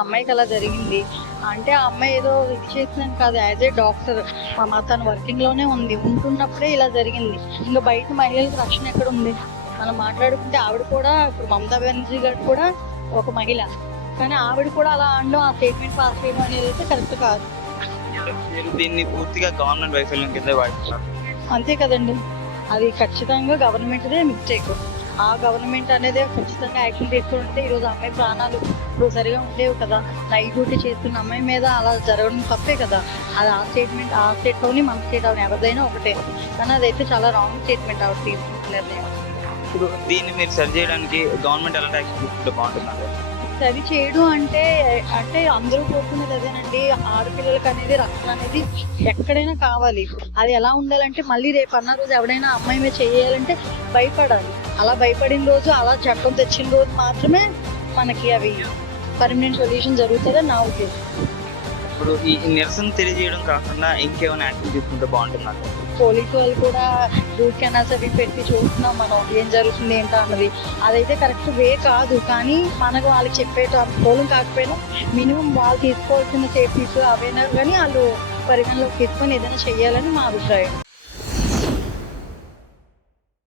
అమ్మాయికి అలా జరిగింది. అంటే ఆ అమ్మాయి ఏదో ఇది చేసిందని కాదు యాజ్ ఏ డాక్టర్. తను వర్కింగ్లోనే ఉంది. ఉంటున్నప్పుడే ఇలా జరిగింది. ఇంకా బయట మహిళలకు రక్షణ ఎక్కడ ఉంది? మనం మాట్లాడుకుంటే ఆవిడ కూడా ఇప్పుడు మమతా బెనర్జీ గారు కూడా ఒక మహిళ. కానీ ఆవిడ కూడా అలా అనడం ఆ స్టేట్మెంట్ పాస్ చేయడం అనేది అయితే కరెక్ట్ కాదు. దీన్ని పూర్తిగా గవర్నమెంట్ వైఫల్యం కింద అంతే కదండి. అది ఖచ్చితంగా గవర్నమెంట్దే మిస్టేక్. ఆ గవర్నమెంట్ అనేది ఖచ్చితంగా యాక్షన్ తీసుకుంటే ఉంటే ఈరోజు అమ్మాయి ప్రాణాలు ఇప్పుడు సరిగా ఉండేవి కదా. నైట్ డ్యూటీ చేస్తున్న అమ్మాయి మీద అలా జరగడం తప్పే కదా. అది ఆ స్టేట్మెంట్ ఆ స్టేట్లోని మన స్టేట్ అవని ఎవరిదైనా ఒకటే. కానీ అదైతే చాలా రాంగ్ స్టేట్మెంట్ ఆవిడ తీసుకుంటున్నారు ఇప్పుడు దీన్ని మీరు సరి చేయడానికి గవర్నమెంట్ ఎలా యాక్షన్ తీసుకుంటే బాగుంటున్నారు సరి చేయడం అంటే అంటే అందరూ కోరుకునేది అదేనండి. ఆడపిల్లలకి అనేది రక్షణ అనేది ఎక్కడైనా కావాలి. అది ఎలా ఉండాలంటే మళ్ళీ రేపు అన్న రోజు ఎవడైనా అమ్మాయి మీద చేయాలంటే భయపడాలి. అలా భయపడిన రోజు అలా చట్టం తెచ్చిన రోజు మాత్రమే మనకి అవి పర్మనెంట్ సొల్యూషన్ జరుగుతుందని నా ఉద్దేశం. ఇప్పుడు ఈ నిరసన తెలియజేయడం కాకుండా ఇంకేమైనా యాక్షన్ తీసుకుంటే బాగుంటున్నారు పోలీసు వాళ్ళు కూడా రూట్ కెనాల్స్ అవి పెట్టి చూస్తున్నాం మనం ఏం జరుగుతుంది ఏంటో అన్నది. అదైతే కరెక్ట్ వే కాదు కానీ మనకు వాళ్ళకి చెప్పేట అనుకూలం కాకపోయినా మినిమం వాళ్ళు తీసుకోవాల్సిన సేఫ్టీస్ అవైనా కానీ వాళ్ళు పరిగణలోకి తీసుకొని ఏదైనా చెయ్యాలని మా అభిప్రాయం.